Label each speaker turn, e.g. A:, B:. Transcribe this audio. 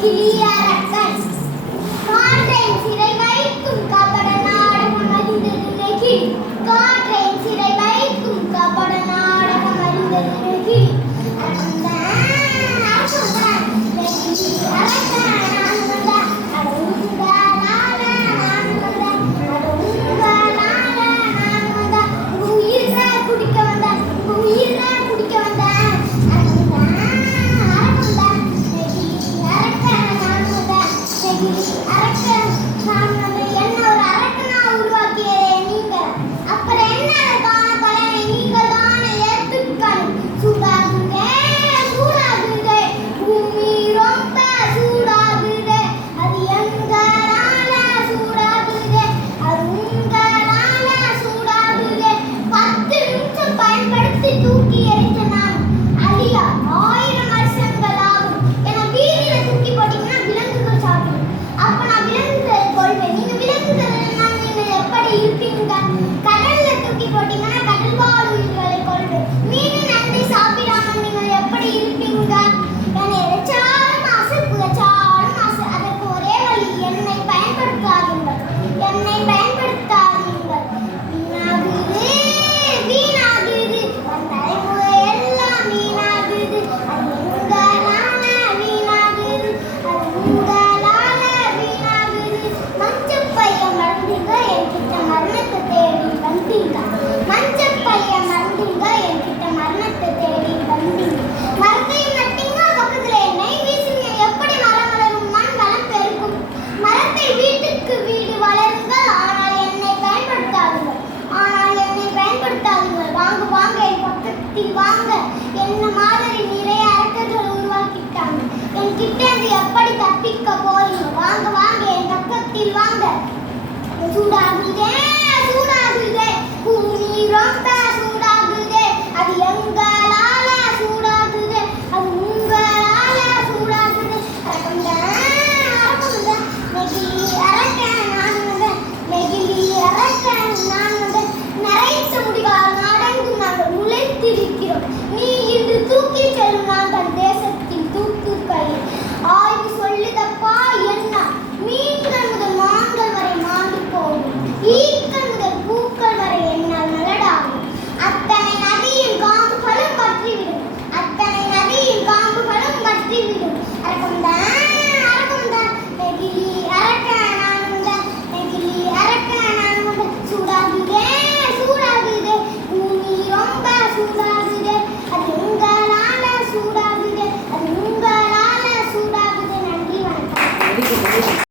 A: quería la casa. No, no, no, no, no, வாங்க. என்ன மாதிரி நிறைய அரக்கர்கள் உருவாக்கிட்டாங்க என்கிட்ட இருந்து எப்படி தப்பிக்க போறீங்க? வாங்க வாங்க என் பக்கத்தில் வாங்க.